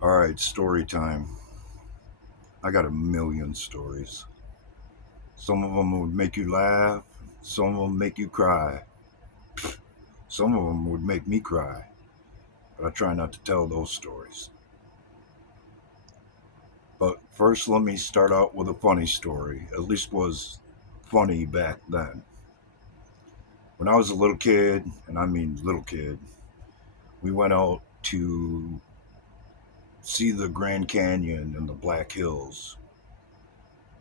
All right, story time. I got a million stories. Some of them would make you laugh, some of them make you cry. Some of them would make me cry, but I try not to tell those stories. But first, let me start out with a funny story. At least was funny back then. When I was a little kid, and I mean little kid, we went out to see the Grand Canyon and the Black Hills.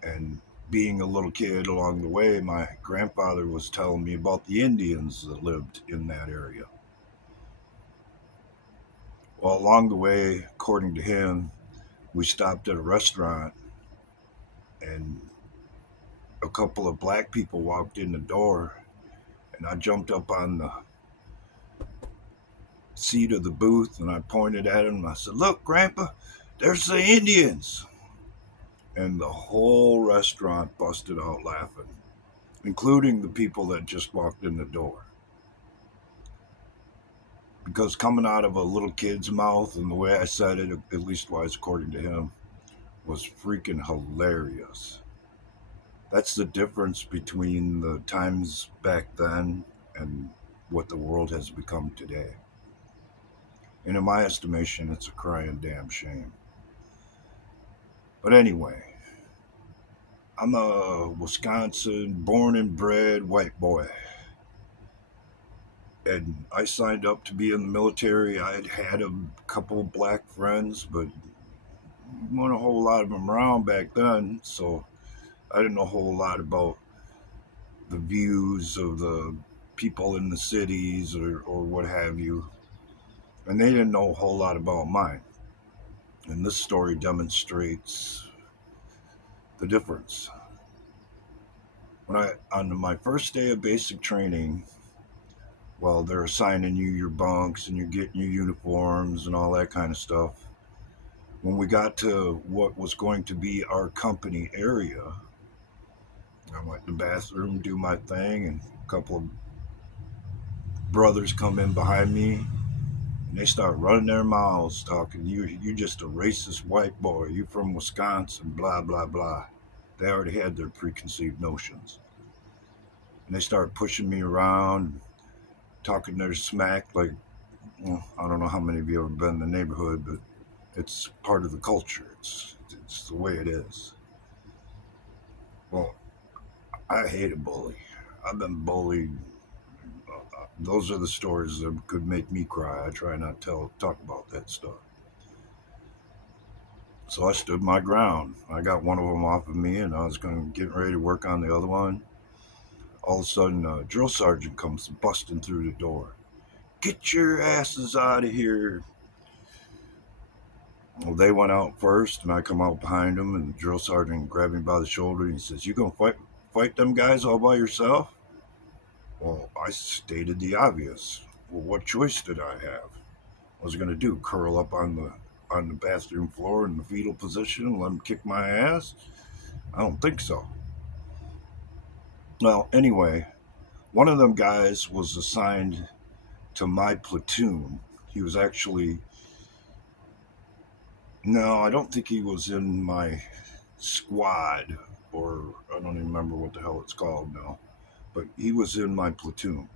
And being a little kid along the way, my grandfather was telling me about the Indians that lived in that area. Well, along the way, according to him, we stopped at a restaurant and a couple of black people walked in the door. And I jumped up on the seat of the booth and I pointed at him and I said, "Look, Grandpa, there's the Indians." And the whole restaurant busted out laughing, including the people that just walked in the door. Because coming out of a little kid's mouth and the way I said it, at least wise according to him, was freaking hilarious. That's the difference between the times back then and what the world has become today. And in my estimation, it's a crying damn shame. But anyway, I'm a Wisconsin born and bred white boy. And I signed up to be in the military. I had a couple of black friends, but weren't a whole lot of them around back then. So I didn't know a whole lot about the views of the people in the cities or what have you. And they didn't know a whole lot about mine. And this story demonstrates the difference. When I on my first day of basic training, well, they're assigning you your bunks and you're getting your uniforms and all that kind of stuff. When we got to what was going to be our company area, I went to the bathroom, do my thing, and a couple of brothers come in behind me and they start running their mouths talking, "You just a racist white boy. You from Wisconsin, blah blah blah." They already had their preconceived notions. And they start pushing me around, talking their smack like, well, I don't know how many of you have ever been in the neighborhood, but it's part of the culture. It's the way it is. Well, I hate a bully. I've been bullied. Those are the stories that could make me cry. I try not to talk about that stuff. So I stood my ground. I got one of them off of me, and I was going to get ready to work on the other one. All of a sudden, a drill sergeant comes busting through the door. "Get your asses out of here!" Well, they went out first, and I come out behind them, and the drill sergeant grabbed me by the shoulder, and he says, "You gonna fight them guys all by yourself?" Well, I stated the obvious. Well, what choice did I have? What was I gonna do? Curl up on the bathroom floor in the fetal position and let them kick my ass? I don't think so. Well, anyway, one of them guys was assigned to my platoon. He was actually, no, I don't think he was in my squad, or I don't even remember what the hell it's called now, but he was in my platoon.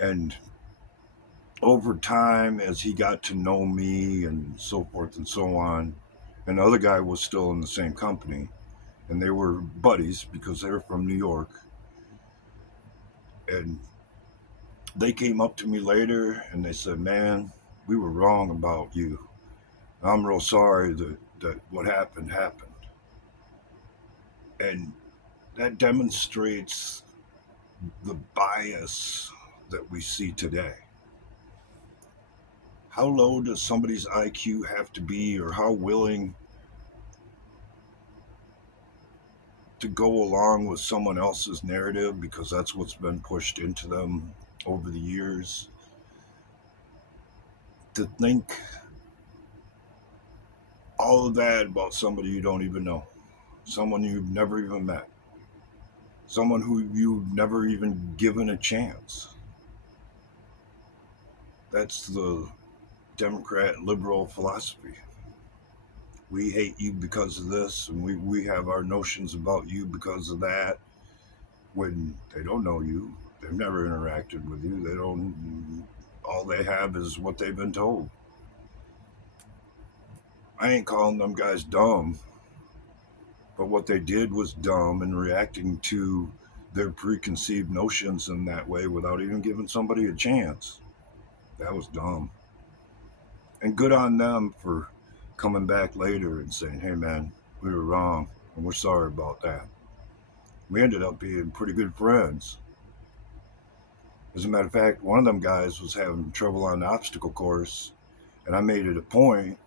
And over time, as he got to know me and so forth and so on, and the other guy was still in the same company, and they were buddies because they were from New York. And they came up to me later and they said, "Man, we were wrong about you. I'm real sorry that what happened happened." And that demonstrates the bias that we see today. How low does somebody's IQ have to be, or how willing to go along with someone else's narrative because that's what's been pushed into them over the years, to think all of that about somebody you don't even know, someone you've never even met, someone who you've never even given a chance. That's the Democrat liberal philosophy. We hate you because of this, and we have our notions about you because of that. When they don't know you, they've never interacted with you. They don't. All they have is what they've been told. I ain't calling them guys dumb, but what they did was dumb and reacting to their preconceived notions in that way without even giving somebody a chance. That was dumb. And good on them for coming back later and saying, hey man, we were wrong and we're sorry about that. We ended up being pretty good friends. As a matter of fact, one of them guys was having trouble on the obstacle course, and I made it a point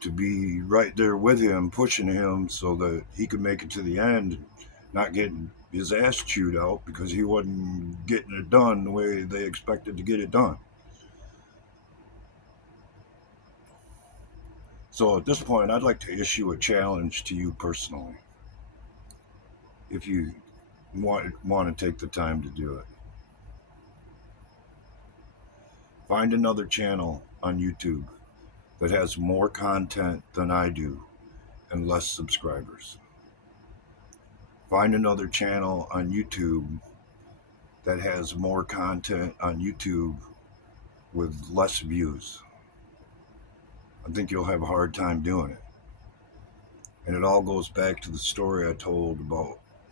to be right there with him, pushing him so that he could make it to the end, not getting his ass chewed out because he wasn't getting it done the way they expected to get it done. So at this point, I'd like to issue a challenge to you personally, if you want to take the time to do it. Find another channel on YouTube that has more content than I do and less subscribers. Find another channel on YouTube that has more content on YouTube with less views. I think you'll have a hard time doing it. And it all goes back to the story I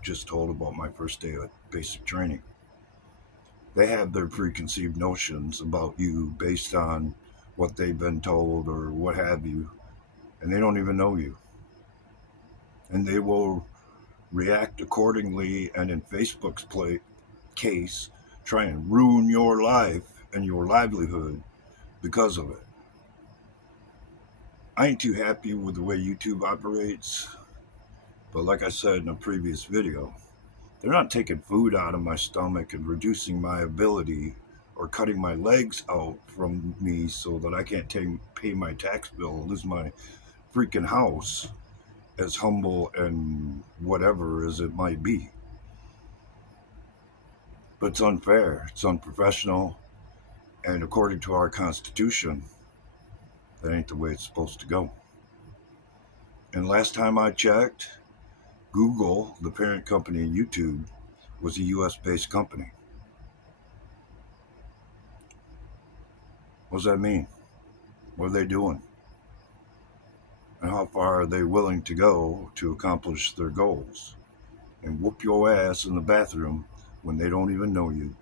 just told about my first day of basic training. They have their preconceived notions about you based on what they've been told or what have you, and they don't even know you. And they will react accordingly, and in Facebook's case, try and ruin your life and your livelihood because of it. I ain't too happy with the way YouTube operates, but like I said in a previous video, they're not taking food out of my stomach and reducing my ability or cutting my legs out from me so that I can't pay my tax bill and lose my freaking house, as humble and whatever as it might be. But it's unfair, it's unprofessional, and according to our Constitution, that ain't the way it's supposed to go. And last time I checked, Google, the parent company of YouTube, was a US based company. What does that mean? What are they doing? And how far are they willing to go to accomplish their goals? And whoop your ass in the bathroom when they don't even know you